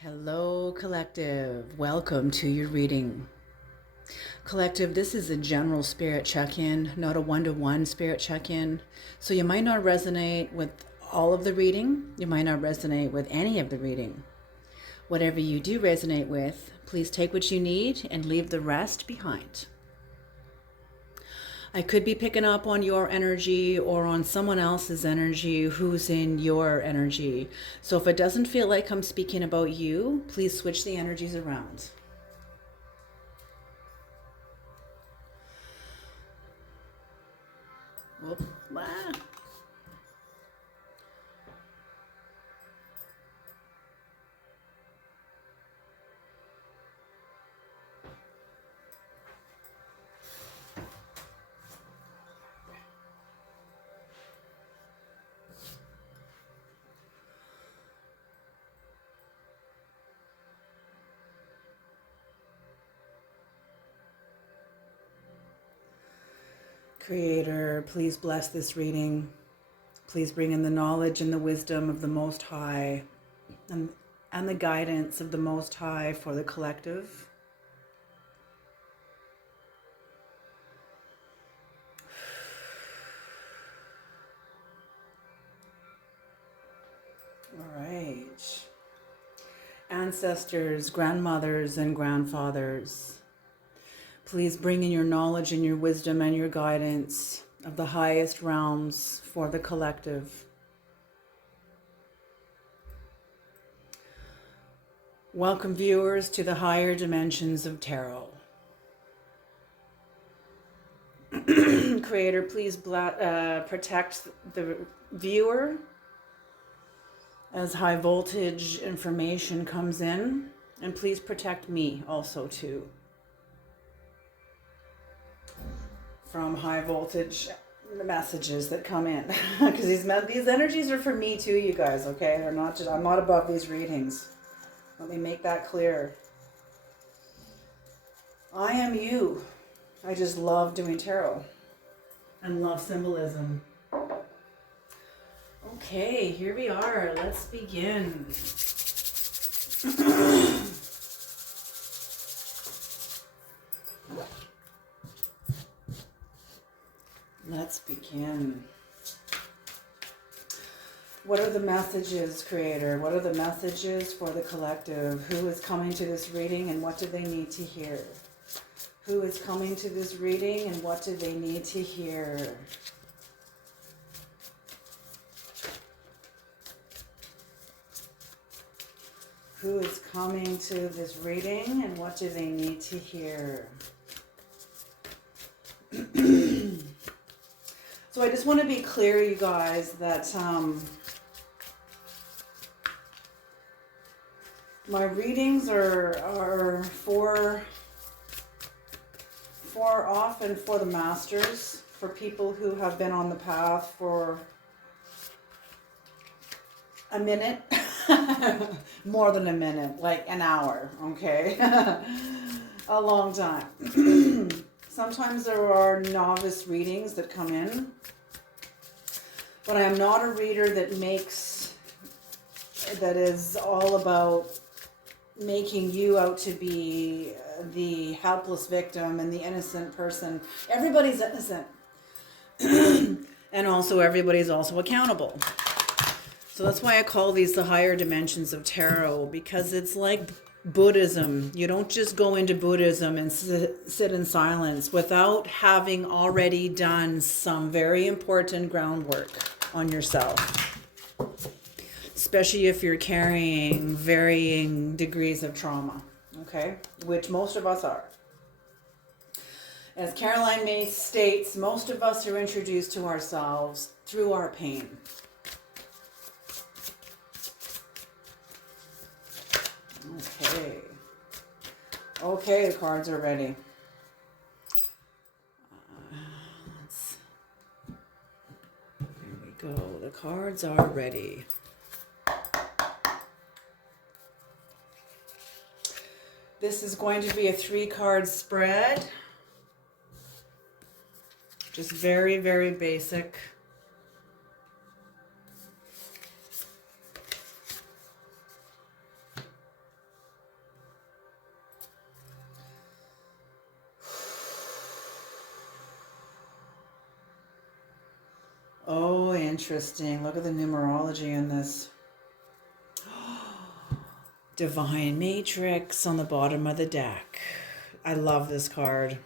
Hello, Collective. Welcome to your reading. Collective, this is a general spirit check-in, not a one-to-one spirit check-in. So you might not resonate with all of the reading. You might not resonate with any of the reading. Whatever you do resonate with, please take what you need and leave the rest behind. I could be picking up on your energy or on someone else's energy who's in your energy. So if it doesn't feel like I'm speaking about you, please switch the energies around. Whoop. Ah. Creator, please bless this reading. Please bring in the knowledge and the wisdom of the Most High and the guidance of the Most High for the collective. All right. Ancestors, grandmothers, and grandfathers, please bring in your knowledge and your wisdom and your guidance of the highest realms for the collective. Welcome, viewers, to the higher dimensions of tarot. Creator, please protect the viewer as high voltage information comes in, and please protect me also too from high voltage messages that come in, because these energies are for me too, you guys. Okay, they're not just, I'm not above these readings. Let me make that clear. I am you. I just love doing tarot and love symbolism. Okay, here we are. Let's begin. Let's begin. What are the messages, Creator? What are the messages for the collective? Who is coming to this reading and what do they need to hear? Who is coming to this reading and what do they need to hear? Who is coming to this reading and what do they need to hear? So I just want to be clear, you guys, that my readings are for often for the masters, for people who have been on the path for a minute, more than a minute, like an hour, okay? A long time. Sometimes there are novice readings that come in, but I am not a reader that is all about making you out to be the helpless victim and the innocent person. Everybody's innocent. And also everybody's also accountable. So that's why I call these the higher dimensions of tarot, because it's like Buddhism. You don't just go into Buddhism and sit in silence without having already done some very important groundwork on yourself. Especially if you're carrying varying degrees of trauma, okay? Which most of us are. As Caroline May states, most of us are introduced to ourselves through our pain. Okay, the cards are ready. Here we go. The cards are ready. This is going to be a 3-card spread. Just very, very basic. Oh, interesting. Look at the numerology in this. Divine Matrix on the bottom of the deck. I love this card.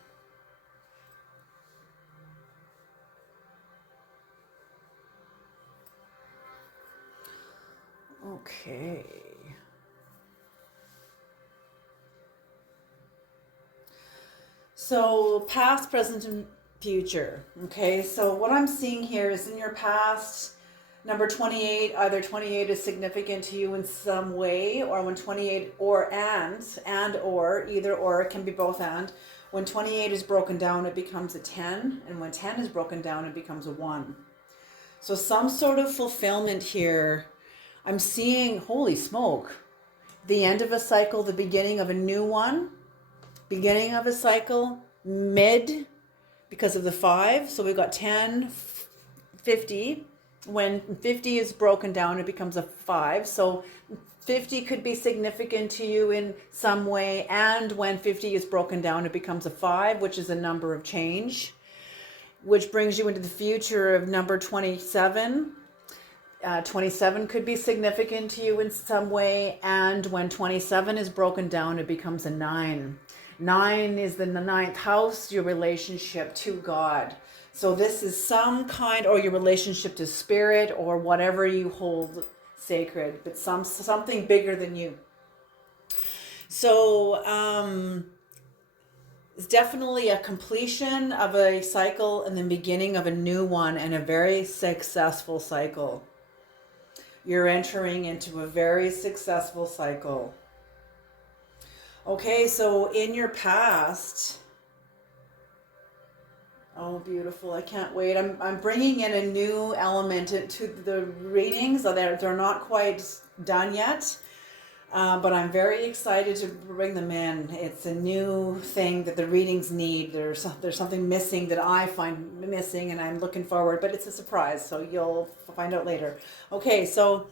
Okay. So, past, present, and future. Okay, so what I'm seeing here is in your past, number 28, either 28 is significant to you in some way, or when 28 or either or, it can be both and. When 28 is broken down, it becomes a 10, and when 10 is broken down, it becomes a 1. So, some sort of fulfillment here. I'm seeing, holy smoke, the end of a cycle, the beginning of a new one. Beginning of a cycle, mid, because of the 5. So we've got 10, 50. When 50 is broken down, it becomes a 5. So 50 could be significant to you in some way. And when 50 is broken down, it becomes a 5, which is a number of change, which brings you into the future of number 27. 27 could be significant to you in some way. And when 27 is broken down, it becomes a 9. 9 is the 9th house, your relationship to God. So this is some kind, or your relationship to spirit, or whatever you hold sacred, but something bigger than you. So it's definitely a completion of a cycle and the beginning of a new one, and a very successful cycle. You're entering into a very successful cycle. Okay, so in your past, oh, beautiful! I can't wait. I'm bringing in a new element into the readings. They're not quite done yet, but I'm very excited to bring them in. It's a new thing that the readings need. There's something missing that I find missing, and I'm looking forward. But it's a surprise, so you'll find out later. Okay, so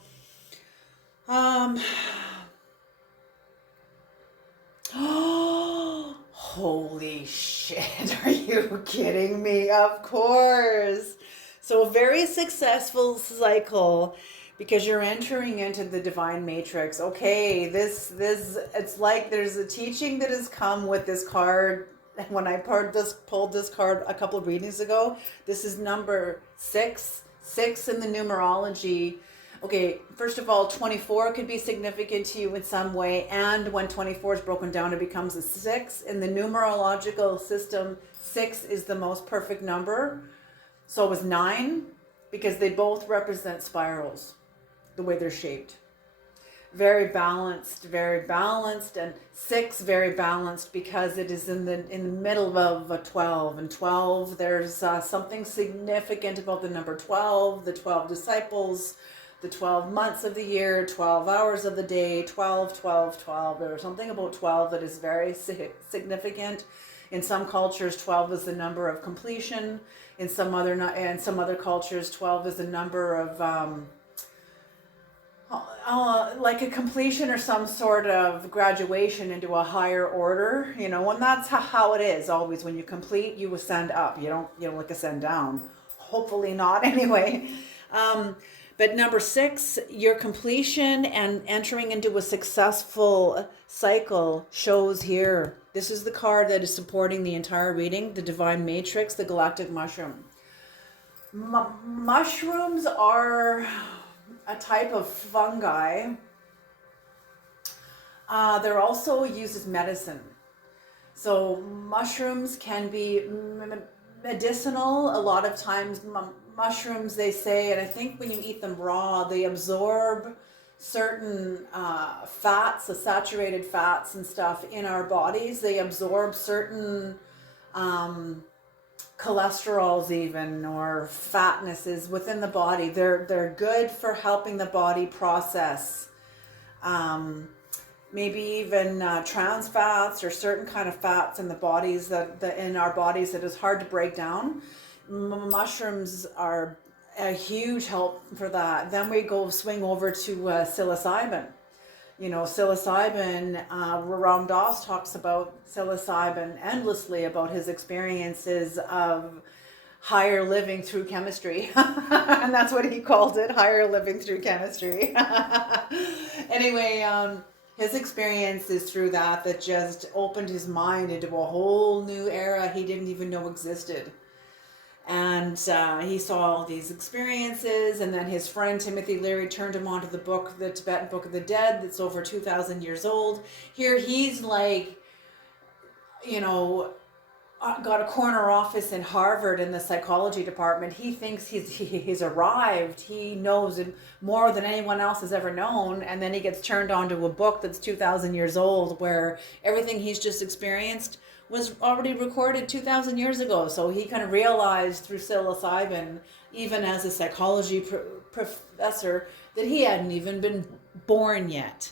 holy shit, are you kidding me? Of course. So a very successful cycle because you're entering into the divine matrix. Okay, this it's like there's a teaching that has come with this card. When I pulled this card a couple of readings ago, this is number 6 in the numerology. Okay, first of all, 24 could be significant to you in some way, and when 24 is broken down, it becomes a 6. In the numerological system, 6 is the most perfect number. So is 9, because they both represent spirals, the way they're shaped. Very balanced, and 6 very balanced because it is in the middle of a 12. And 12, there's something significant about the number 12, the 12 disciples, the 12 months of the year, 12 hours of the day, 12, 12, 12. There's something about 12 that is very significant. In some cultures, 12 is the number of completion. In some other cultures, 12 is the number of like a completion or some sort of graduation into a higher order. You know, and that's how it is always. When you complete, you ascend up. You don't like ascend down. Hopefully not. Anyway. But number 6, your completion and entering into a successful cycle shows here. This is the card that is supporting the entire reading, the Divine Matrix, the Galactic Mushroom. Mushrooms are a type of fungi. They're also used as medicine. So mushrooms can be medicinal. A lot of times mushrooms, they say, and I think when you eat them raw, they absorb certain fats, the saturated fats and stuff in our bodies. They absorb certain cholesterols even, or fatnesses within the body. They're good for helping the body process maybe even trans fats or certain kind of fats in the bodies that in our bodies that is hard to break down. Mushrooms are a huge help for that. Then we swing over to psilocybin. You know, psilocybin, Ram Dass talks about psilocybin endlessly, about his experiences of higher living through chemistry. And that's what he called it, higher living through chemistry. Anyway, his experience is through that just opened his mind into a whole new era he didn't even know existed. And he saw all these experiences, and then his friend Timothy Leary turned him on to the book, the Tibetan Book of the Dead, that's over 2,000 years old. Here he's like, you know, got a corner office in Harvard in the psychology department. He thinks he's arrived. He knows more than anyone else has ever known. And then he gets turned on to a book that's 2,000 years old, where everything he's just experienced was already recorded 2,000 years ago. So he kind of realized through psilocybin, even as a psychology professor, that he hadn't even been born yet.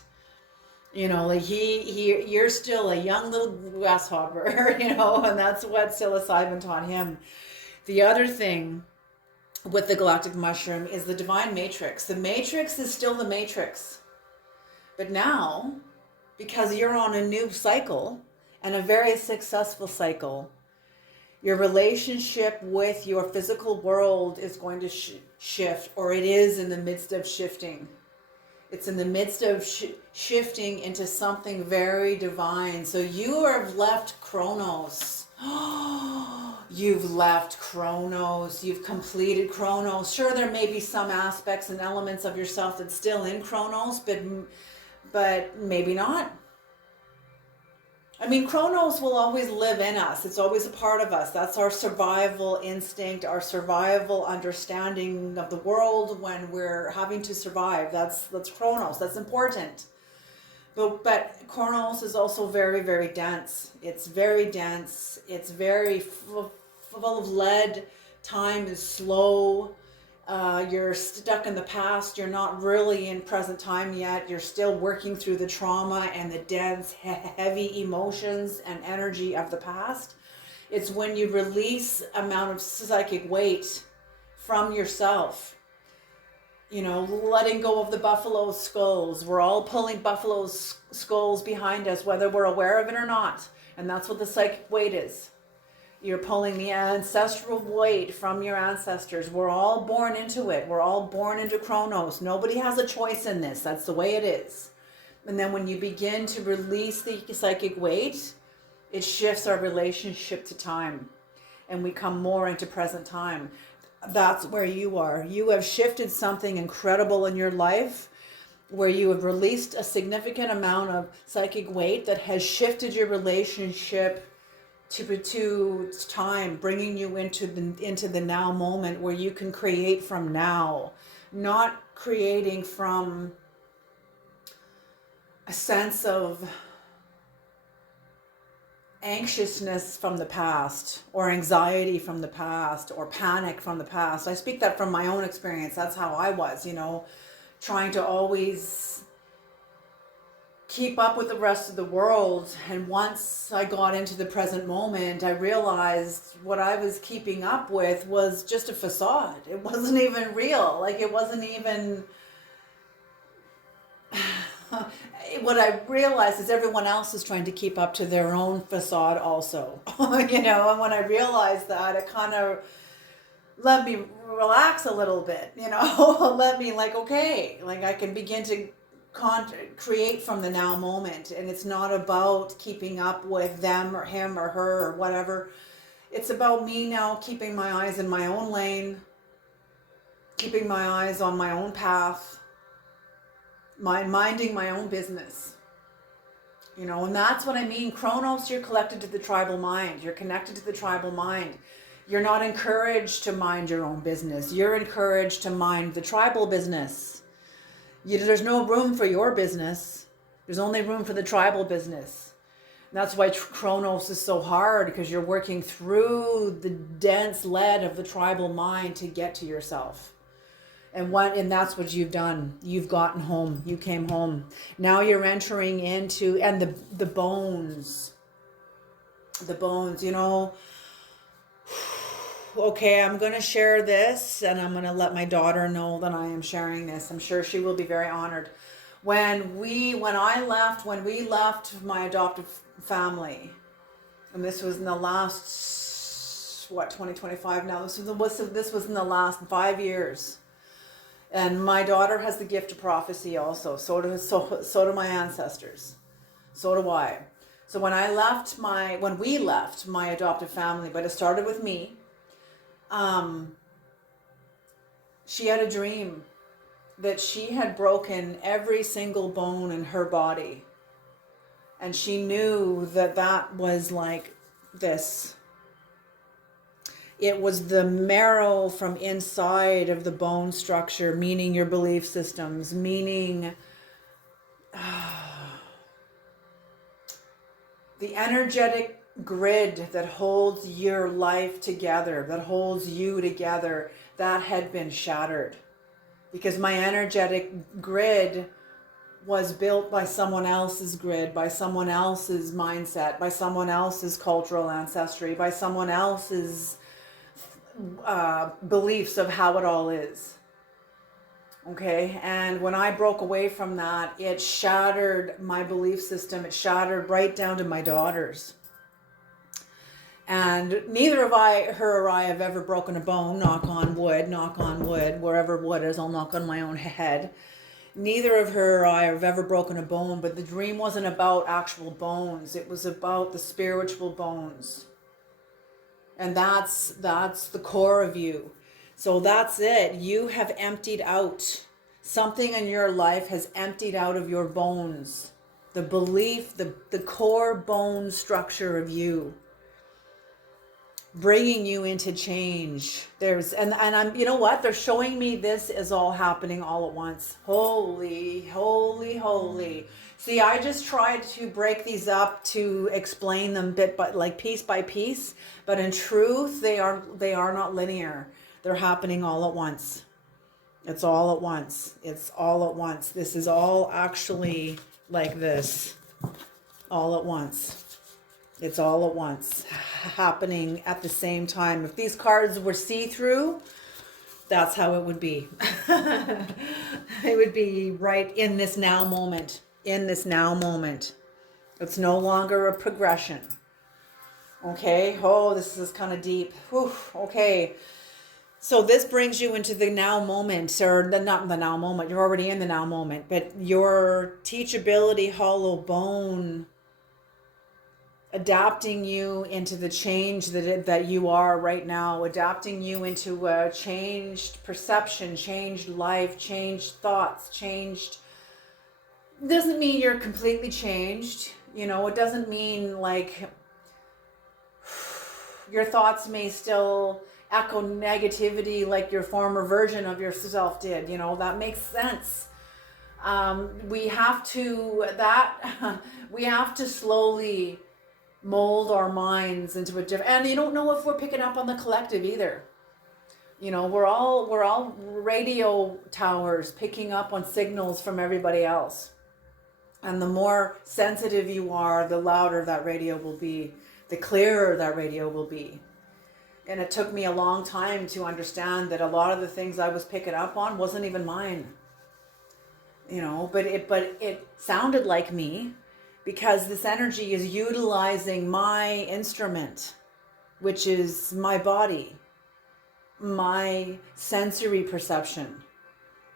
You know, like you're still a young little grasshopper, you know, and that's what psilocybin taught him. The other thing with the galactic mushroom is the divine matrix. The matrix is still the matrix. But now, because you're on a new cycle, and a very successful cycle, your relationship with your physical world is going to shift, or it is in the midst of shifting. It's in the midst of shifting into something very divine. So you have left Chronos. You've left Chronos. You've completed Chronos. Sure, there may be some aspects and elements of yourself that's still in Chronos, but maybe not. I mean, Chronos will always live in us. It's always a part of us. That's our survival instinct, our survival understanding of the world when we're having to survive. That's Chronos. That's important. But Chronos is also very, very dense. It's very dense. It's very full of lead. Time is slow. You're stuck in the past. You're not really in present time yet. You're still working through the trauma and the dense, heavy emotions and energy of the past. It's when you release amount of psychic weight from yourself. You know, letting go of the buffalo skulls. We're all pulling buffalo skulls behind us, whether we're aware of it or not. And that's what the psychic weight is. You're pulling the ancestral weight from your ancestors. We're all born into it. We're all born into Chronos. Nobody has a choice in this. That's the way it is. And then when you begin to release the psychic weight, it shifts our relationship to time. And we come more into present time. That's where you are. You have shifted something incredible in your life, where you have released a significant amount of psychic weight that has shifted your relationship to time, bringing you into the now moment, where you can create from now, not creating from a sense of anxiousness from the past, or anxiety from the past, or panic from the past. I speak that from my own experience. That's how I was, you know, trying to always keep up with the rest of the world. And once I got into the present moment, I realized what I was keeping up with was just a facade. It wasn't even real. Like, it wasn't even what I realized is everyone else is trying to keep up to their own facade also. You know, and when I realized that, it kind of let me relax a little bit, you know. Let me, like, okay, like, I can begin to create from the now moment. And it's not about keeping up with them or him or her or whatever. It's about me now keeping my eyes in my own lane, keeping my eyes on my own path, minding my own business, you know. And that's what I mean. Chronos, you're collected to the tribal mind. You're connected to the tribal mind. You're not encouraged to mind your own business. You're encouraged to mind the tribal business. There's no room for your business. There's only room for the tribal business. And that's why Chronos is so hard, because you're working through the dense lead of the tribal mind to get to yourself. And that's what you've done. You've gotten home. You came home. Now you're entering into, and the bones, you know. Okay, I'm going to share this, and I'm going to let my daughter know that I am sharing this. I'm sure she will be very honored. When we left my adoptive family, and this was in the last 2025 now. This was in the last 5 years. And my daughter has the gift of prophecy also. So do my ancestors. So do I. So when we left my adoptive family, but it started with me, she had a dream that she had broken every single bone in her body. And she knew that was like this. It was the marrow from inside of the bone structure, meaning your belief systems, meaning the energetic grid that holds your life together, that holds you together, that had been shattered. Because my energetic grid was built by someone else's grid, by someone else's mindset, by someone else's cultural ancestry, by someone else's beliefs of how it all is. Okay, and when I broke away from that, it shattered my belief system. It shattered right down to my daughters. And neither of her or I have ever broken a bone, knock on wood, wherever wood is, I'll knock on my own head. Neither of her or I have ever broken a bone, but the dream wasn't about actual bones. It was about the spiritual bones. And that's the core of you. So that's it. You have emptied out. Something in your life has emptied out of your bones. The belief, the core bone structure of you. Bringing you into change. And I'm, you know what? They're showing me this is all happening all at once. Holy, holy, holy. See, I just tried to break these up to explain them piece by piece, but in truth, they are not linear. They're happening all at once. It's all at once. It's all at once. This is all actually like this. All at once. It's all at once, happening at the same time. If these cards were see-through, that's how it would be. It would be right in this now moment. In this now moment. It's no longer a progression. Okay? Oh, this is kind of deep. Whew, okay. So this brings you into the now moment, or not the now moment. You're already in the now moment. But your teachability hollow bone adapting you into the change that you are right now, adapting you into a changed perception, changed life, changed thoughts, changed. Doesn't mean you're completely changed. It doesn't mean like your thoughts may still echo negativity like your former version of yourself did. That makes sense. We have to slowly mold our minds into a different, and you don't know if we're picking up on the collective either. We're all radio towers picking up on signals from everybody else. And the more sensitive you are, the louder that radio will be, the clearer that radio will be. And it took me a long time to understand that a lot of the things I was picking up on wasn't even mine. But it sounded like me. Because this energy is utilizing my instrument, which is my body, my sensory perception.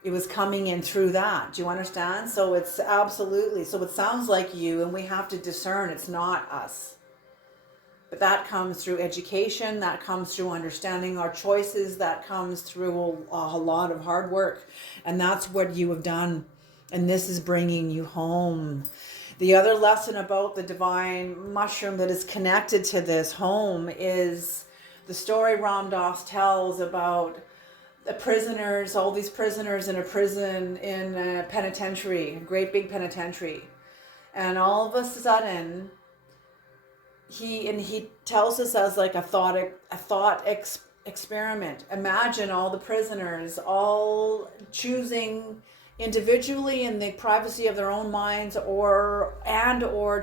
It was coming in through that. Do you understand? So it's absolutely, so it sounds like you, and we have to discern it's not us. But that comes through education, that comes through understanding our choices, that comes through a lot of hard work. And that's what you have done. And this is bringing you home. The other lesson about the divine mushroom that is connected to this home is the story Ram Dass tells about the prisoners, all these prisoners in a prison in a penitentiary, a great big penitentiary. And all of a sudden, he tells us as like a thought experiment. Imagine all the prisoners all choosing individually in the privacy of their own minds or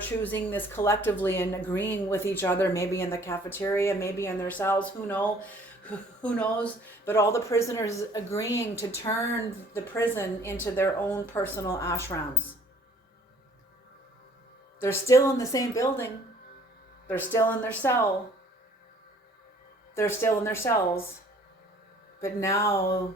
choosing this collectively and agreeing with each other, maybe in the cafeteria, maybe in their cells, who knows, but all the prisoners agreeing to turn the prison into their own personal ashrams. They're still in the same building. They're still in their cell. they're still in their cells, but now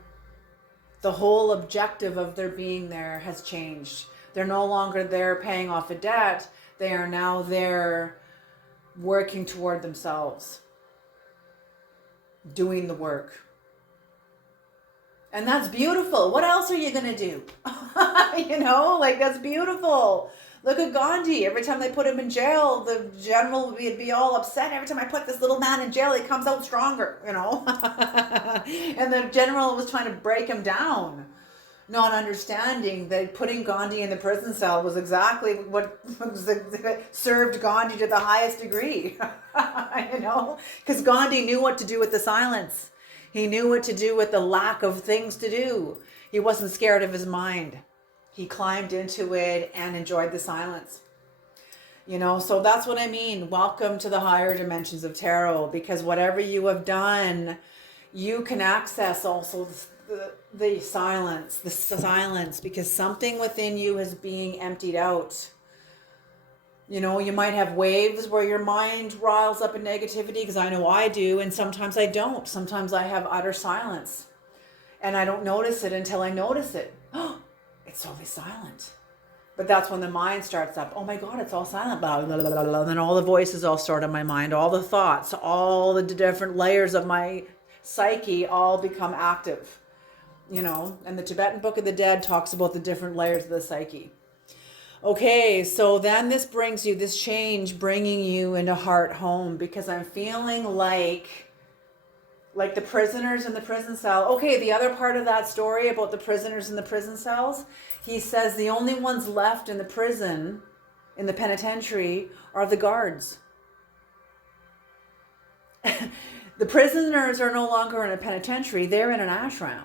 the whole objective of their being there has changed. They're no longer there paying off a debt. They are now there working toward themselves, doing the work. And that's beautiful. What else are you going to do? That's beautiful. Look at Gandhi. Every time they put him in jail, the general would be all upset. Every time I put this little man in jail, he comes out stronger, And the general was trying to break him down, not understanding that putting Gandhi in the prison cell was exactly what served Gandhi to the highest degree, because Gandhi knew what to do with the silence. He knew what to do with the lack of things to do. He wasn't scared of his mind. He climbed into it and enjoyed the silence. So that's what I mean. Welcome to the higher dimensions of tarot, because whatever you have done, you can access also the silence, because something within you is being emptied out. You might have waves where your mind riles up in negativity, because I know I do, and sometimes I don't. Sometimes I have utter silence, and I don't notice it until I notice it. It's totally silent. But that's when the mind starts up. Oh my God, it's all silent. Blah, blah, blah, blah, blah. And then all the voices all start in my mind. All the thoughts, all the different layers of my psyche all become active. And the Tibetan Book of the Dead talks about the different layers of the psyche. Okay, so then this brings you, this change bringing you into heart home, because I'm feeling like the prisoners in the prison cell. Okay, the other part of that story about the prisoners in the prison cells, he says the only ones left in the prison, in the penitentiary, are the guards. The prisoners are no longer in a penitentiary, they're in an ashram.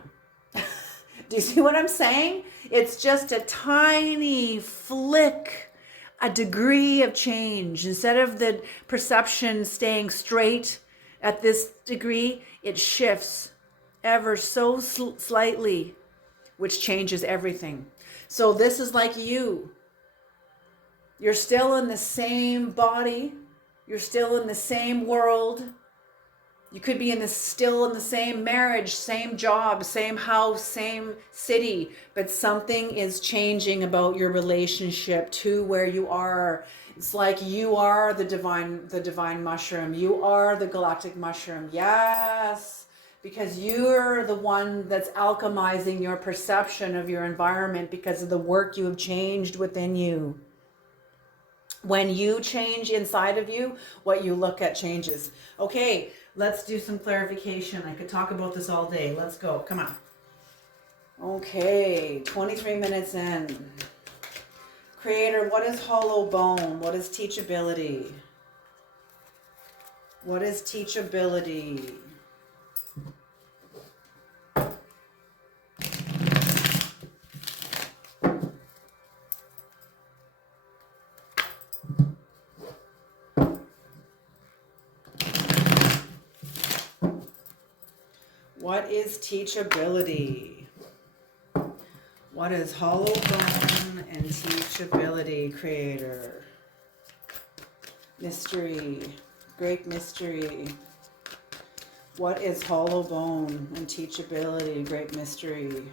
Do you see what I'm saying? It's just a tiny flick, a degree of change. Instead of the perception staying straight at this degree, it shifts ever so slightly, which changes everything. So this is like you. You're still in the same body. You're still in the same world. You could be still in the same marriage, same job, same house, same city, but something is changing about your relationship to where you are. It's like you are the divine mushroom. You are the galactic mushroom. Yes, because you're the one that's alchemizing your perception of your environment because of the work you have changed within you. When you change inside of you, what you look at changes. Okay, let's do some clarification. I could talk about this all day. Let's go. Come on. Okay, 23 minutes in. Creator, what is hollow bone? What is teachability? What is teachability? What is teachability? What is hollow bone and teachability, Creator? Mystery, great mystery. What is hollow bone and teachability, great mystery?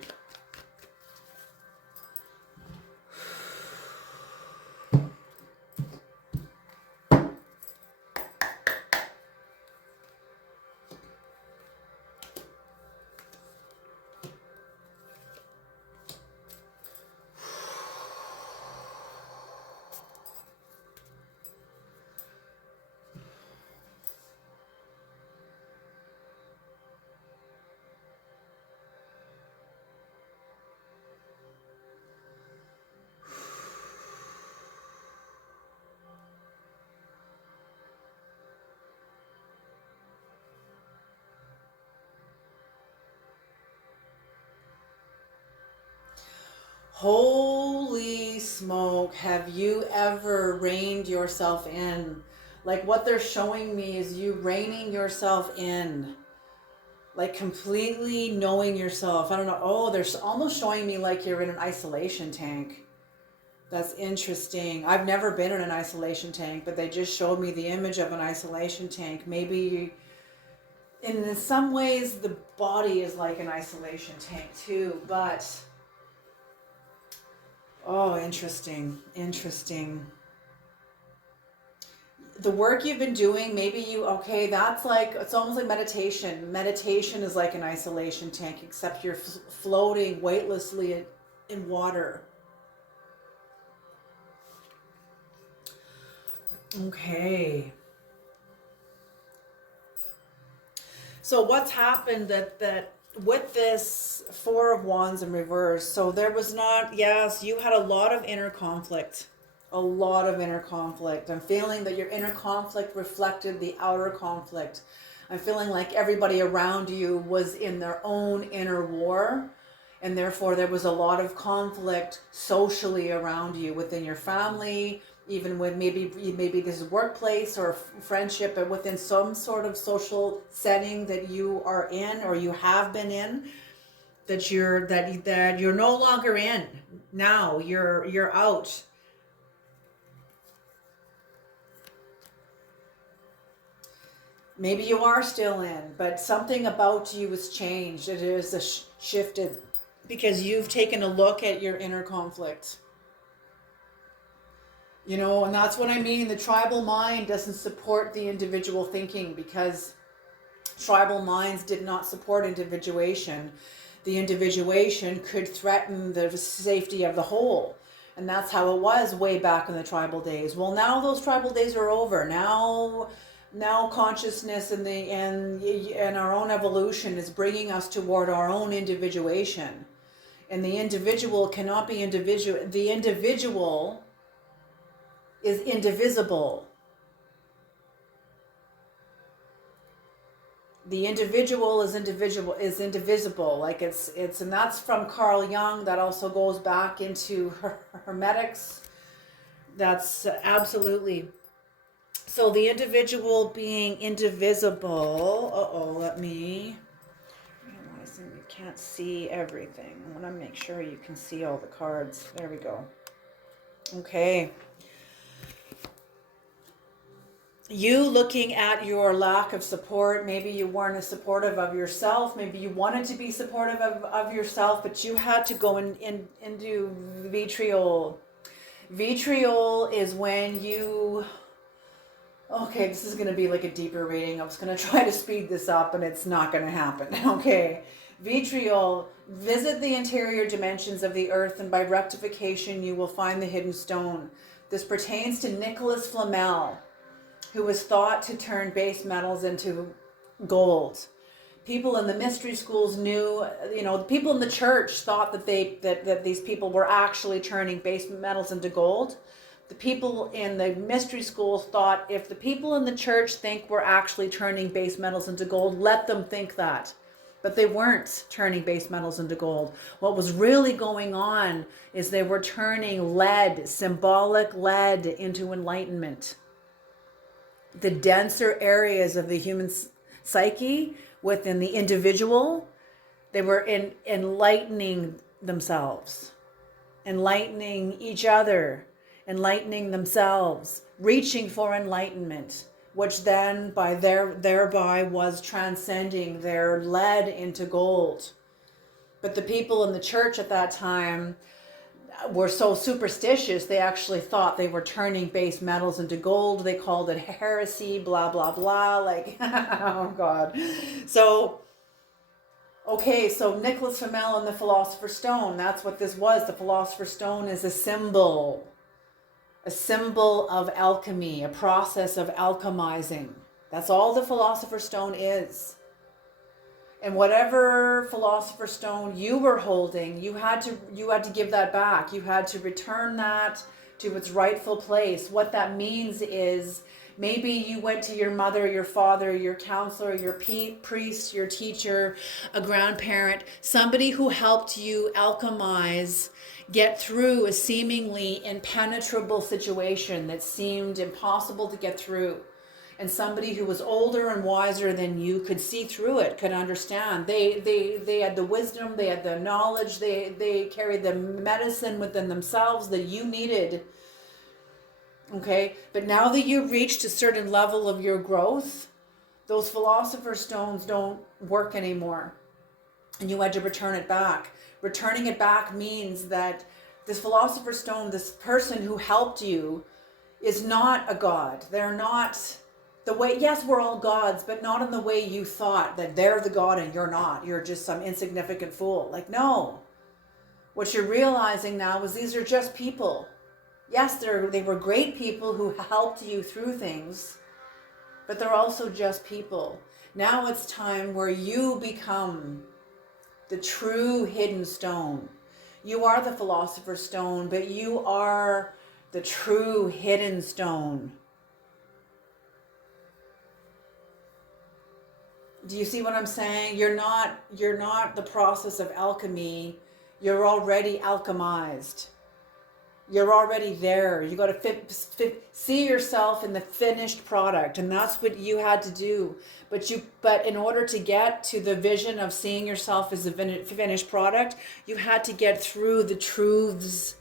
Holy smoke, have you ever reined yourself in? Like what they're showing me is you reining yourself in. Like completely knowing yourself. I don't know. Oh, they're almost showing me like you're in an isolation tank. That's interesting. I've never been in an isolation tank, but they just showed me the image of an isolation tank. Maybe And in some ways, the body is like an isolation tank too, but oh, interesting. The work you've been doing, maybe that's like, it's almost like meditation. Meditation is like an isolation tank, except you're floating weightlessly in water. Okay. So what's happened that with this Four of Wands in reverse, so there was not, yes, you had a lot of inner conflict. A lot of inner conflict. I'm feeling that your inner conflict reflected the outer conflict. I'm feeling like everybody around you was in their own inner war, and therefore there was a lot of conflict socially around you, within your family, even with maybe this is workplace or friendship, but within some sort of social setting that you are in or you have been in, that you're no longer in. Now you're out. Maybe you are still in, but something about you has changed. It is shifted because you've taken a look at your inner conflict. And that's what I mean. The tribal mind doesn't support the individual thinking, because tribal minds did not support individuation. The individuation could threaten the safety of the whole. And that's how it was way back in the tribal days. Well, now those tribal days are over. Now consciousness and our own evolution is bringing us toward our own individuation. And the individual cannot be individual. The individual is indivisible. The individual is indivisible. Like it's and that's from Carl Jung. That also goes back into hermetics. That's absolutely. So the individual being indivisible. Realizing you can't see everything. I want to make sure you can see all the cards. There we go. Okay. You looking at your lack of support, maybe you weren't as supportive of yourself, maybe you wanted to be supportive of yourself, but you had to go into vitriol. Vitriol is when you... Okay, this is going to be like a deeper reading. I was going to try to speed this up, and it's not going to happen. Okay. Vitriol, visit the interior dimensions of the earth, and by rectification you will find the hidden stone. This pertains to Nicholas Flamel, who was thought to turn base metals into gold. People in the mystery schools knew, people in the church thought that these people were actually turning base metals into gold. The people in the mystery schools thought, if the people in the church think we're actually turning base metals into gold, let them think that. But they weren't turning base metals into gold. What was really going on is they were turning lead, symbolic lead, into enlightenment. The denser areas of the human psyche within the individual, they were enlightening themselves, enlightening each other, enlightening themselves, reaching for enlightenment, which then thereby was transcending their lead into gold. But the people in the church at that time were so superstitious, they actually thought they were turning base metals into gold. They called it heresy, blah, blah, blah. Like, oh God. So Nicholas Flamel and the Philosopher's Stone, that's what this was. The Philosopher's Stone is a symbol of alchemy, a process of alchemizing. That's all the Philosopher's Stone is. And whatever Philosopher's Stone you were holding, you had to give that back. You had to return that to its rightful place. What that means is, maybe you went to your mother, your father, your counselor, your priest, your teacher, a grandparent, somebody who helped you alchemize, get through a seemingly impenetrable situation that seemed impossible to get through. And somebody who was older and wiser than you could see through it, could understand. They had the wisdom, they had the knowledge, they carried the medicine within themselves that you needed. Okay? But now that you've reached a certain level of your growth, Those philosopher's stones don't work anymore. And you had to return it back. Returning it back means that this philosopher's stone, this person who helped you, is not a god. They're not the way, yes, we're all gods, but not in the way you thought, that they're the god and you're not. You're just some insignificant fool. Like, no. What you're realizing now is these are just people. Yes, they were great people who helped you through things, but they're also just people. Now it's time where you become the true hidden stone. You are the philosopher's stone, but you are the true hidden stone. Do you see what I'm saying? You're not the process of alchemy. You're already alchemized. You're already there. You got to see yourself in the finished product, and that's what you had to do. But in order to get to the vision of seeing yourself as a finished product, you had to get through the truths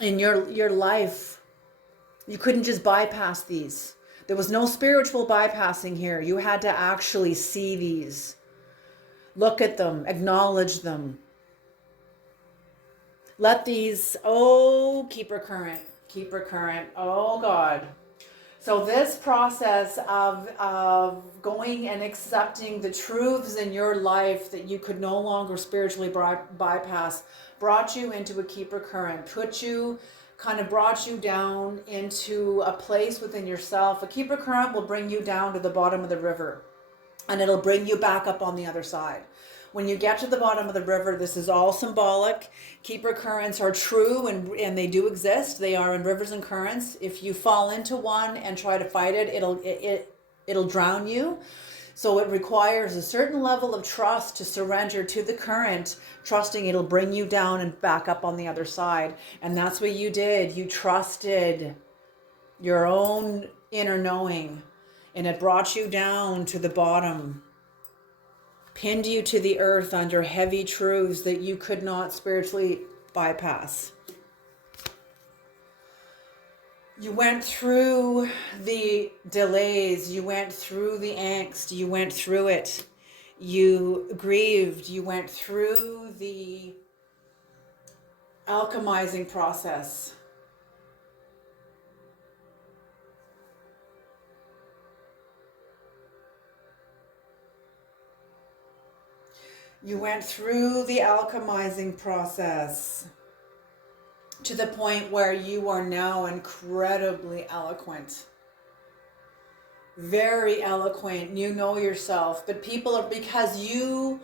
in your life. You couldn't just bypass these. There was no spiritual bypassing here. You had to actually see these, look at them, acknowledge them. Let these, keep recurrent, oh God. So this process of going and accepting the truths in your life that you could no longer spiritually bypass brought you into a keep recurrent, brought you down into a place within yourself. A keep recurrent will bring you down to the bottom of the river, and it'll bring you back up on the other side. When you get to the bottom of the river, this is all symbolic. Keep recurrents are true and they do exist. They are in rivers and currents. If you fall into one and try to fight it, it'll drown you. So it requires a certain level of trust to surrender to the current, trusting it'll bring you down and back up on the other side. And that's what you did. You trusted your own inner knowing, and it brought you down to the bottom, pinned you to the earth under heavy truths that you could not spiritually bypass. You went through the delays, you went through the angst, you went through it. You grieved, you went through the alchemizing process. You went through the alchemizing process to the point where you are now incredibly eloquent. Very eloquent. You know yourself, but because you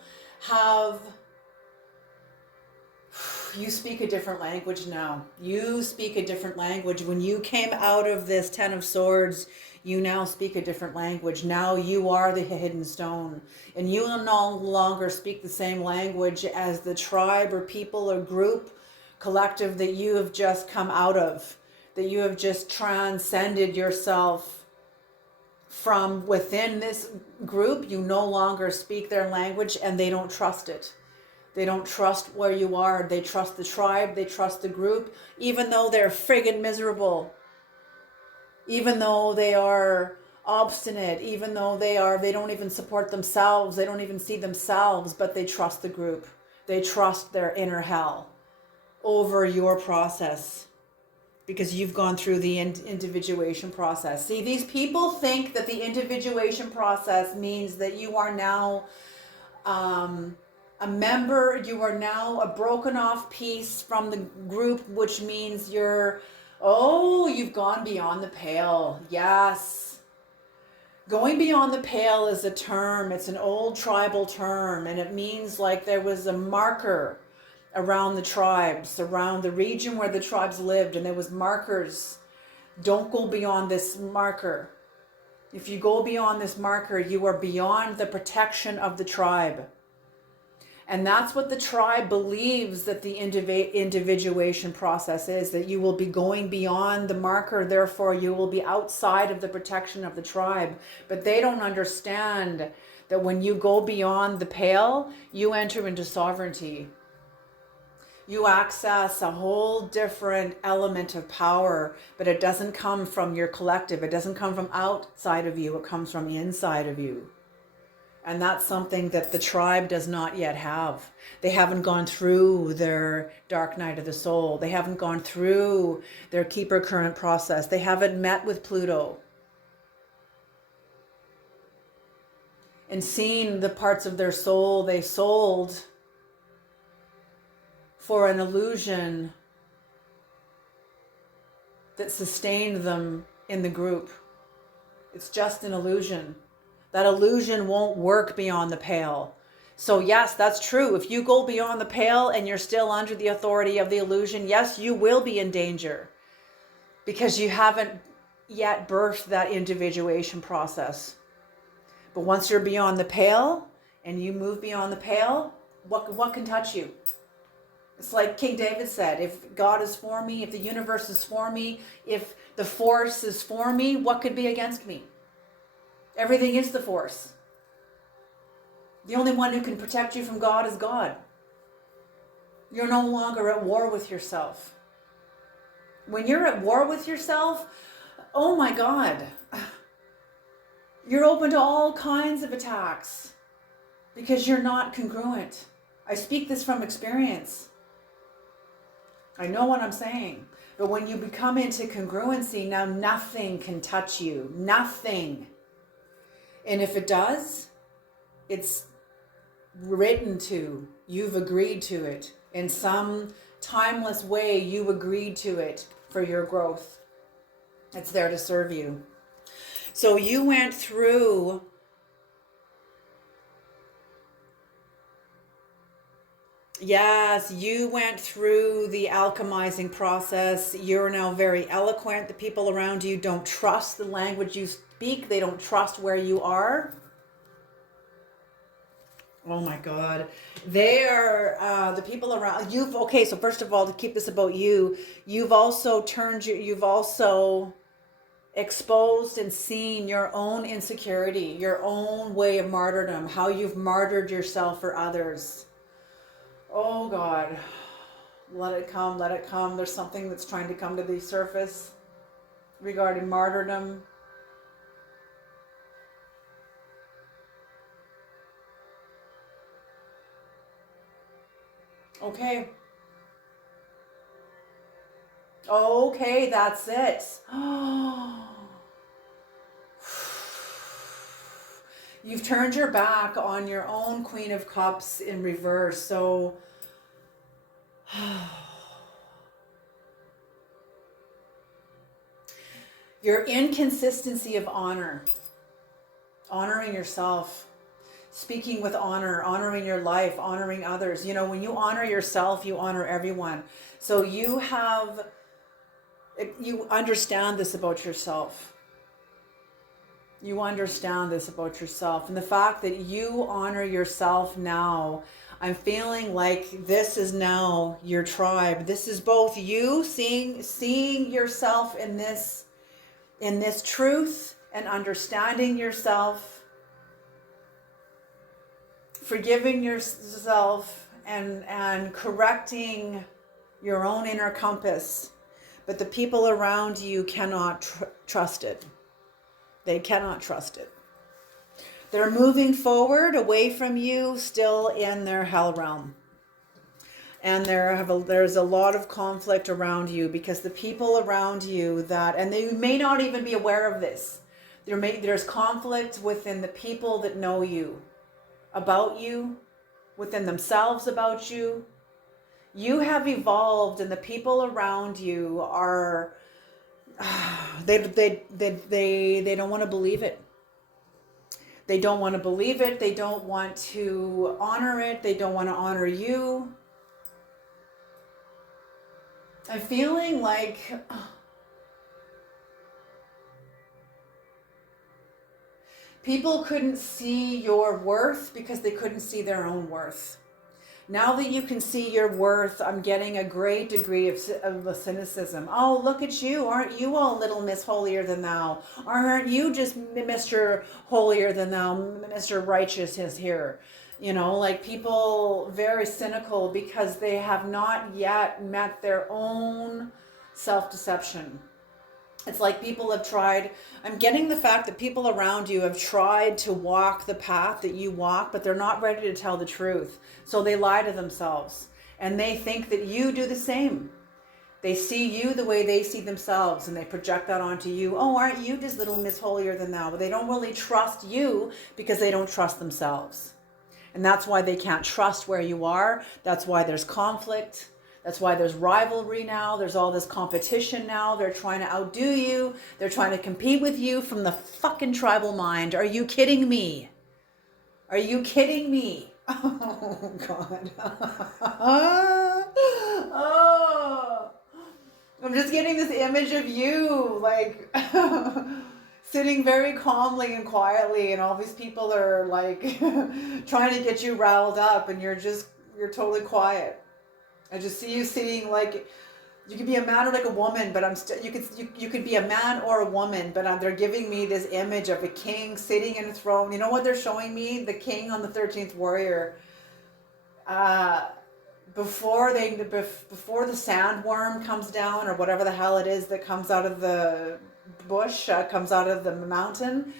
speak a different language now. You speak a different language. When you came out of this 10 of Swords, you now speak a different language. Now you are the hidden stone. And you will no longer speak the same language as the tribe or people or group, collective that you have just come out of, that you have just transcended yourself from within this group. You no longer speak their language, and they don't trust it. They don't trust where you are. They trust the tribe. They trust the group, even though they're friggin' miserable. Even though they are obstinate, even though they don't even support themselves. They don't even see themselves, but they trust the group. They trust their inner hell over your process, because you've gone through the individuation process. See, these people think that the individuation process means that you are now a member, you are now a broken off piece from the group, which means you've gone beyond the pale. Yes. Going beyond the pale is a term. It's an old tribal term, and it means like there was a marker around the tribes, around the region where the tribes lived, and there was markers. Don't go beyond this marker. If you go beyond this marker, you are beyond the protection of the tribe. And that's what the tribe believes that the individuation process is, that you will be going beyond the marker, therefore you will be outside of the protection of the tribe. But they don't understand that when you go beyond the pale, you enter into sovereignty. You access a whole different element of power, but it doesn't come from your collective. It doesn't come from outside of you. It comes from inside of you. And that's something that the tribe does not yet have. They haven't gone through their dark night of the soul. They haven't gone through their keeper current process. They haven't met with Pluto and seen the parts of their soul they sold for an illusion that sustained them in the group. It's just an illusion. That illusion won't work beyond the pale. So yes, that's true. If you go beyond the pale and you're still under the authority of the illusion, yes, you will be in danger because you haven't yet birthed that individuation process. But once you're beyond the pale and you move beyond the pale, what can touch you? It's like King David said, if God is for me, if the universe is for me, if the force is for me, what could be against me? Everything is the force. The only one who can protect you from God is God. You're no longer at war with yourself. When you're at war with yourself, oh my God, you're open to all kinds of attacks because you're not congruent. I speak this from experience. I know what I'm saying. But when you become into congruency, now nothing can touch you. Nothing. And if it does, it's written to. You've agreed to it. In some timeless way, you agreed to it for your growth. It's there to serve you. So you went through Yes, you went through the alchemizing process. You're now very eloquent. The people around you don't trust the language you speak. They don't trust where you are. Oh my God. They are the people around you. Okay, so first of all, to keep this about you, you've also exposed and seen your own insecurity, your own way of martyrdom, how you've martyred yourself for others. Oh God, let it come, let it come. There's something that's trying to come to the surface regarding martyrdom. Okay. Okay, that's it. You've turned your back on your own Queen of Cups in reverse. So your inconsistency of honor, honoring yourself, speaking with honor, honoring your life, honoring others. You know, when you honor yourself, you honor everyone. So you understand this about yourself. You understand this about yourself. And the fact that you honor yourself now, I'm feeling like this is now your tribe. This is both you seeing yourself in this truth and understanding yourself, forgiving yourself and correcting your own inner compass. But the people around you cannot trust it. They cannot trust it. They're moving forward away from you, still in their hell realm. And there's a lot of conflict around you because the people around you and they may not even be aware of this. There's conflict within the people that know you, about you, within themselves about you. You have evolved, and the people around you are. They don't want to believe it. They don't want to believe it. They don't want to honor it. They don't want to honor you. I'm feeling like people couldn't see your worth because they couldn't see their own worth. Now that you can see your worth, I'm getting a great degree of cynicism. Oh, look at you. Aren't you all little Miss Holier Than Thou? Aren't you just Mr. Holier Than Thou? Mr. Righteous is here. You know, like people very cynical because they have not yet met their own self-deception. It's like people have tried, I'm getting the fact that people around you have tried to walk the path that you walk, but they're not ready to tell the truth. So they lie to themselves and they think that you do the same. They see you the way they see themselves and they project that onto you. Oh, aren't you just little Miss Holier than thou? But they don't really trust you because they don't trust themselves. And that's why they can't trust where you are. That's why there's conflict. That's why there's rivalry now. There's all this competition now. They're trying to outdo you. They're trying to compete with you from the fucking tribal mind. Are you kidding me? Are you kidding me? Oh, God. Oh. I'm just getting this image of you, like, sitting very calmly and quietly, and all these people are, like, trying to get you riled up, and you're totally quiet. I just see you sitting, like, you could be a man or like a woman, but you could be a man or a woman, but they're giving me this image of a king sitting in a throne. You know what they're showing me? The king on the 13th warrior. Before the sandworm comes down, or whatever the hell it is that comes out of the bush, comes out of the mountain,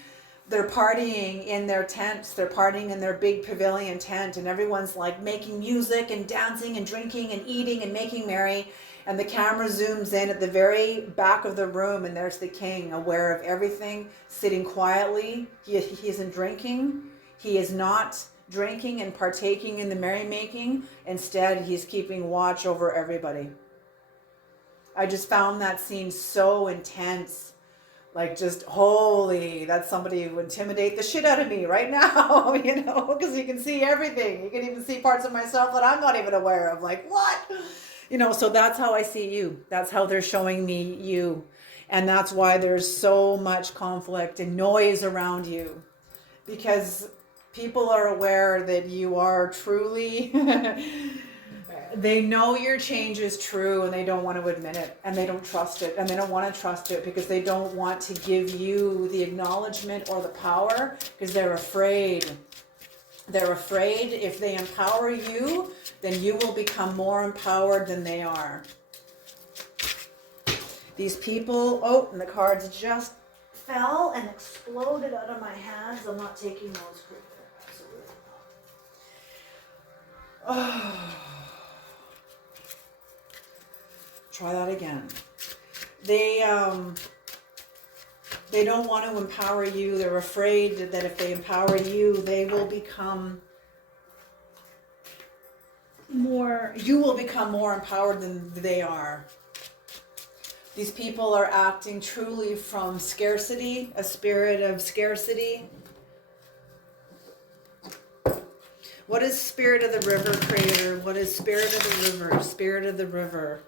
they're partying in their tents. They're partying in their big pavilion tent, and everyone's like making music and dancing and drinking and eating and making merry. And the camera zooms in at the very back of the room, and there's the king, aware of everything, sitting quietly. He isn't drinking. He is not drinking and partaking in the merrymaking. Instead, he's keeping watch over everybody. I just found that scene so intense. Like, just, holy, that's somebody who would intimidate the shit out of me right now, you know, because you can see everything. You can even see parts of myself that I'm not even aware of. Like, what? You know, so that's how I see you. That's how they're showing me you. And that's why there's so much conflict and noise around you. Because people are aware that you are truly, they know your change is true, and they don't want to admit it, and they don't trust it, and they don't want to trust it because they don't want to give you the acknowledgement or the power, because they're afraid. They're afraid if they empower you, then you will become more empowered than they are. These people, oh, and the cards just fell and exploded out of my hands. I'm not taking those. Absolutely not. Oh. Try that again. They don't want to empower you. They're afraid that if they empower you, they will become more, you will become more empowered than they are. These people are acting truly from scarcity, a spirit of scarcity. What is Spirit of the River, Creator? What is Spirit of the River? Spirit of the River.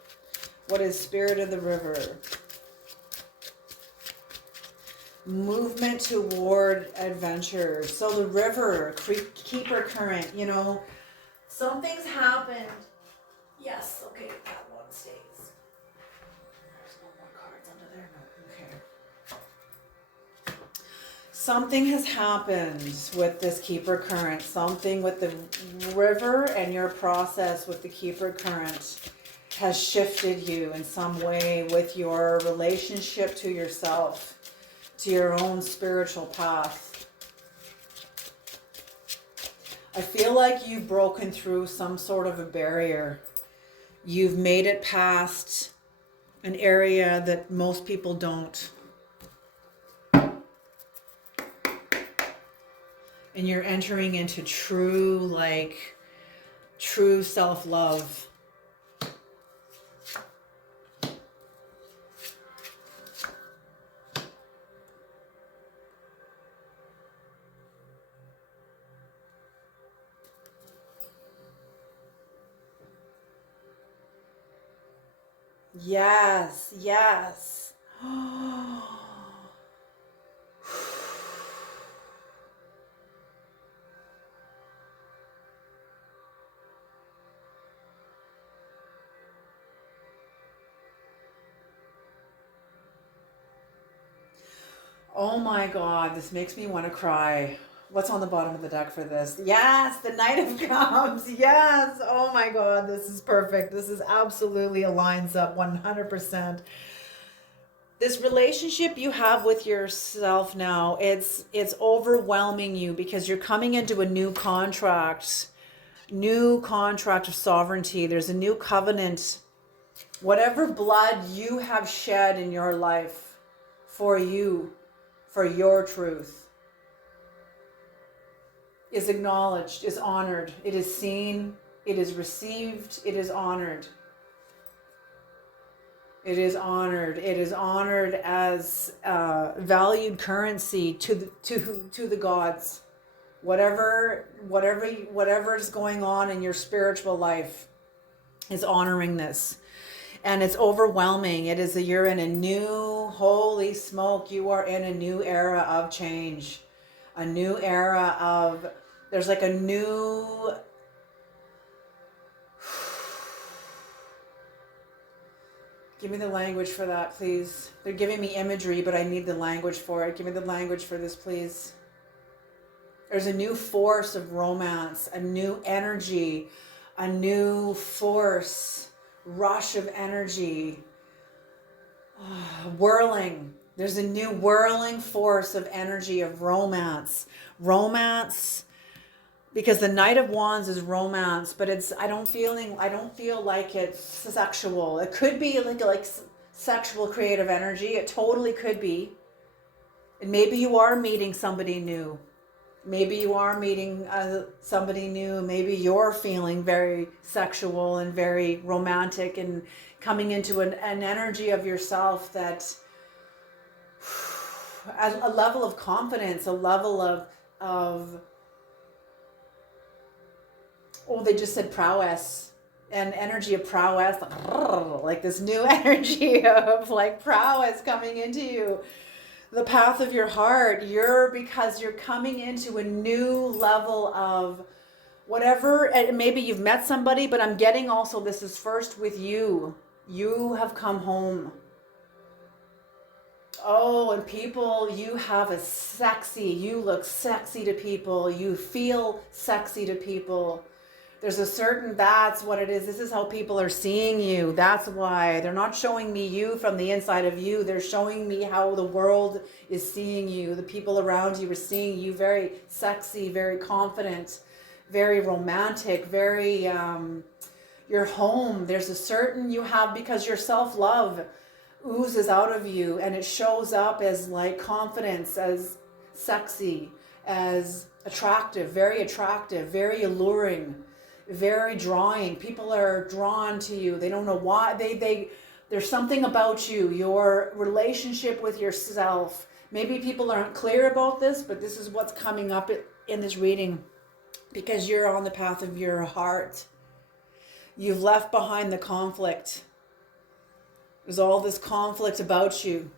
What is Spirit of the River? Movement toward adventure. So the river, keeper current, you know, something's happened. Yes, okay, that one stays. There's no more cards under there. No, okay. Something has happened with this keeper current. Something with the river and your process with the keeper current has shifted you in some way with your relationship to yourself, to your own spiritual path. I feel like you've broken through some sort of a barrier. You've made it past an area that most people don't. And you're entering into true self-love. Yes, yes. Oh my God, this makes me want to cry. What's on the bottom of the deck for this? Yes, the Knight of Cups. Yes. Oh my God, this is perfect. This is absolutely aligns up 100%. This relationship you have with yourself now, it's overwhelming you because you're coming into a new contract of sovereignty. There's a new covenant. Whatever blood you have shed in your life for you, for your truth, is acknowledged, is honored, it is seen, it is received, it is honored. It is honored. It is honored as valued currency to the gods. Whatever is going on in your spiritual life is honoring this. And it's overwhelming. It is you're in a new, holy smoke, you are in a new era of change. A new era of, there's like a new, give me the language for that, please. They're giving me imagery, but I need the language for it. Give me the language for this, please. There's a new force of romance, a new energy, a new force, rush of energy, whirling. There's a new whirling force of energy of romance. Romance, because the Knight of Wands is romance, but it's I don't feel like it's sexual. It could be like sexual creative energy. It totally could be. And maybe you are meeting somebody new. Maybe you are meeting somebody new. Maybe you're feeling very sexual and very romantic and coming into an energy of yourself that a level of confidence, a level of oh, they just said prowess, and energy of prowess, like this new energy of like prowess coming into you. The path of your heart, because you're coming into a new level of whatever, and maybe you've met somebody, but I'm getting also this is first with you. You have come home. Oh, and people, you look sexy to people. You feel sexy to people. There's a certain, that's what it is. This is how people are seeing you. That's why they're not showing me you from the inside of you. They're showing me how the world is seeing you. The people around you are seeing you very sexy, very confident, very romantic, very, your home. There's a certain you have, because your self-love oozes out of you, and it shows up as like confidence, as sexy, as attractive, very alluring, very drawing. People are drawn to you. They don't know why. There's something about you, your relationship with yourself. Maybe people aren't clear about this, but this is what's coming up in this reading, because you're on the path of your heart. You've left behind the conflict. There's all this conflict about you.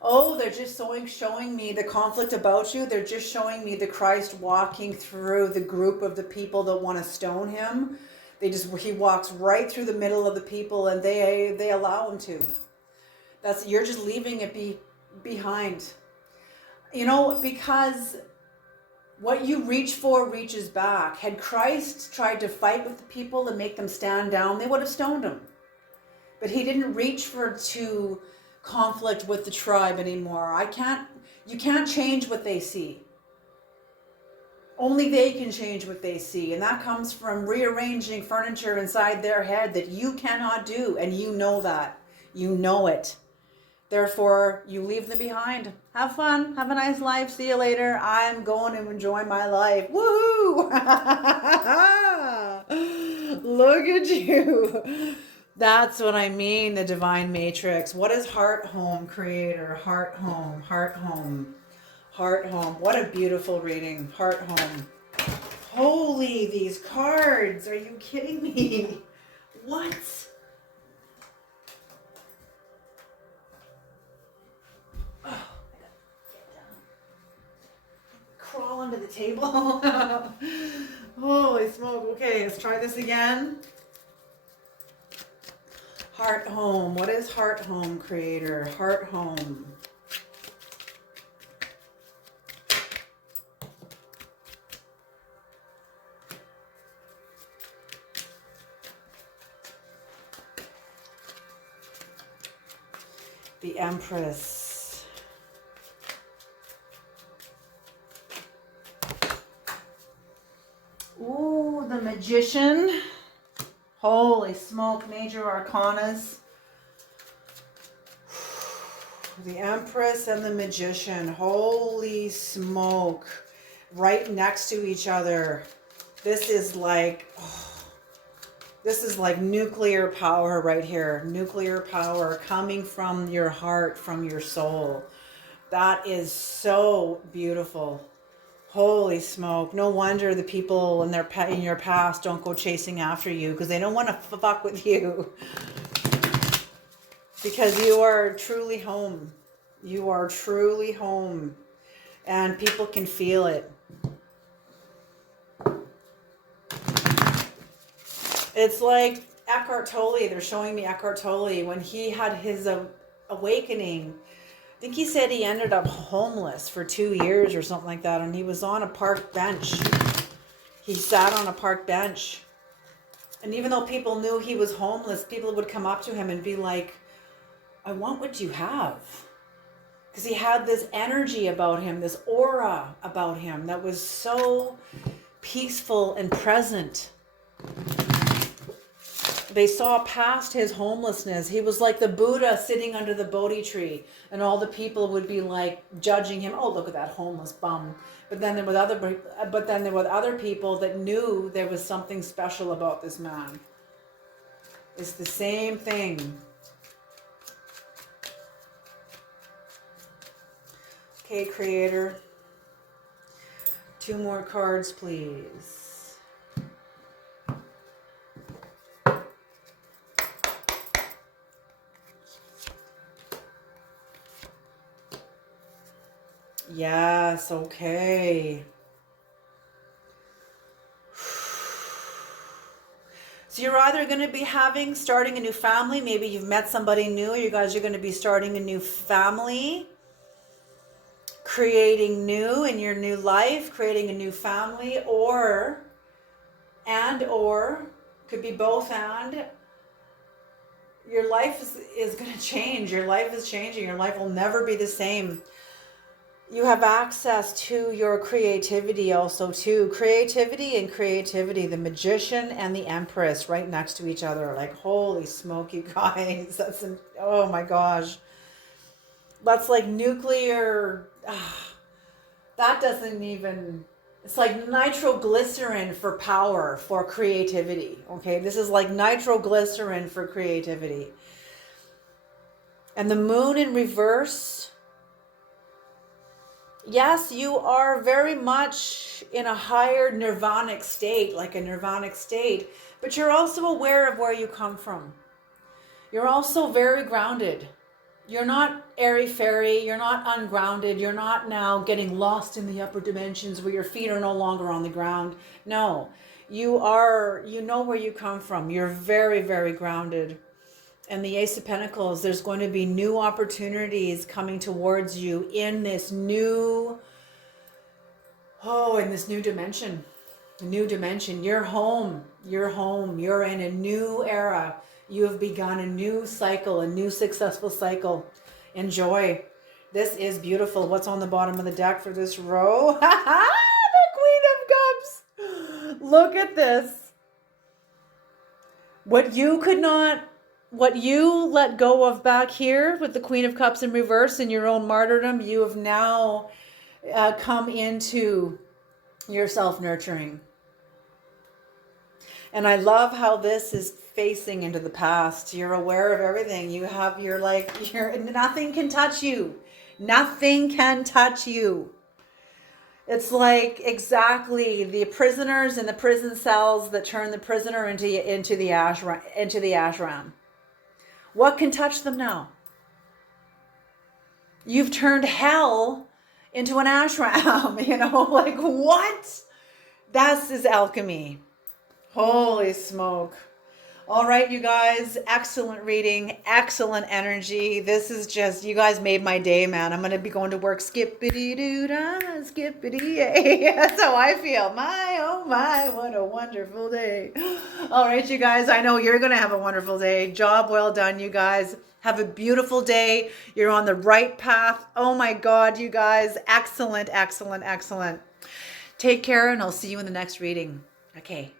Oh, they're just showing me the conflict about you. They're just showing me the Christ walking through the group of the people that want to stone him. He walks right through the middle of the people, and they allow him to. You're just leaving it behind. You know, because what you reach for reaches back. Had Christ tried to fight with the people and make them stand down, they would have stoned him. But he didn't reach to conflict with the tribe anymore. You can't change what they see. Only they can change what they see. And that comes from rearranging furniture inside their head that you cannot do. And you know that. You know it. Therefore, you leave them behind. Have fun. Have a nice life. See you later. I'm going to enjoy my life. Woohoo! Look at you. That's what I mean, the divine matrix. What is heart home, creator? Heart home, heart home, heart home. What a beautiful reading. Heart home. Holy, these cards. Are you kidding me? What? Oh, I gotta get down. Crawl under the table. Holy smoke. Okay, let's try this again. Heart home. What is heart home, creator? Heart home. the Empress. Ooh, the Magician. Holy smoke, major arcanas. The Empress and the Magician. Holy smoke. Right next to each other. This is like nuclear power right here. Nuclear power coming from your heart, from your soul. That is so beautiful. Holy smoke. No wonder the people in your past don't go chasing after you, because they don't want to fuck with you. Because you are truly home. You are truly home. And people can feel it. It's like Eckhart Tolle. They're showing me Eckhart Tolle when he had his awakening. I think he said he ended up homeless for 2 years or something like that. And he was on a park bench. He sat on a park bench. And even though people knew he was homeless, people would come up to him and be like, I want what you have. Because he had this energy about him, this aura about him that was so peaceful and present. They saw past his homelessness. He was like the Buddha sitting under the Bodhi tree, and all the people would be like judging him. Oh, look at that homeless bum. But then there were other people that knew there was something special about this man. It's the same thing. Okay, Creator. 2 more cards, please. Yes, okay. So you're either going to be starting a new family. Maybe you've met somebody new. You guys are going to be starting a new family. Creating new in your new life. Creating a new family. Or, could be both and. Your life is going to change. Your life is changing. Your life will never be the same. You have access to your creativity also too. Creativity and creativity. The Magician and the Empress right next to each other. Like, holy smoke, you guys. Oh my gosh. That's like nuclear. That doesn't even... It's like nitroglycerin for power, for creativity. Okay, this is like nitroglycerin for creativity. And the Moon in reverse... Yes, you are very much in a higher nirvanic state, like a nirvanic state, but you're also aware of where you come from. You're also very grounded. You're not airy-fairy, you're not ungrounded, you're not now getting lost in the upper dimensions where your feet are no longer on the ground. No, you know where you come from. You're very, very grounded. And the Ace of Pentacles, there's going to be new opportunities coming towards you in this new dimension. A new dimension. You're home. You're home. You're in a new era. You have begun a new cycle, a new successful cycle. Enjoy. This is beautiful. What's on the bottom of the deck for this row? The Queen of Cups. Look at this. What you let go of back here with the Queen of Cups in reverse in your own martyrdom, you have now come into your self-nurturing. And I love how this is facing into the past. You're aware of everything. Nothing can touch you. Nothing can touch you. It's like exactly the prisoners in the prison cells that turn the prisoner into the ashram. What can touch them now? You've turned hell into an ashram, like what? This is alchemy. Holy smoke. All right, you guys, excellent reading, excellent energy. This is just, you guys made my day, man. I'm going to be going to work skippity-doo-dah, skippity-yay. That's how I feel. My, oh my, what a wonderful day. All right, you guys, I know you're going to have a wonderful day. Job well done, you guys. Have a beautiful day. You're on the right path. Oh my God, you guys, excellent, excellent, excellent. Take care, and I'll see you in the next reading. Okay.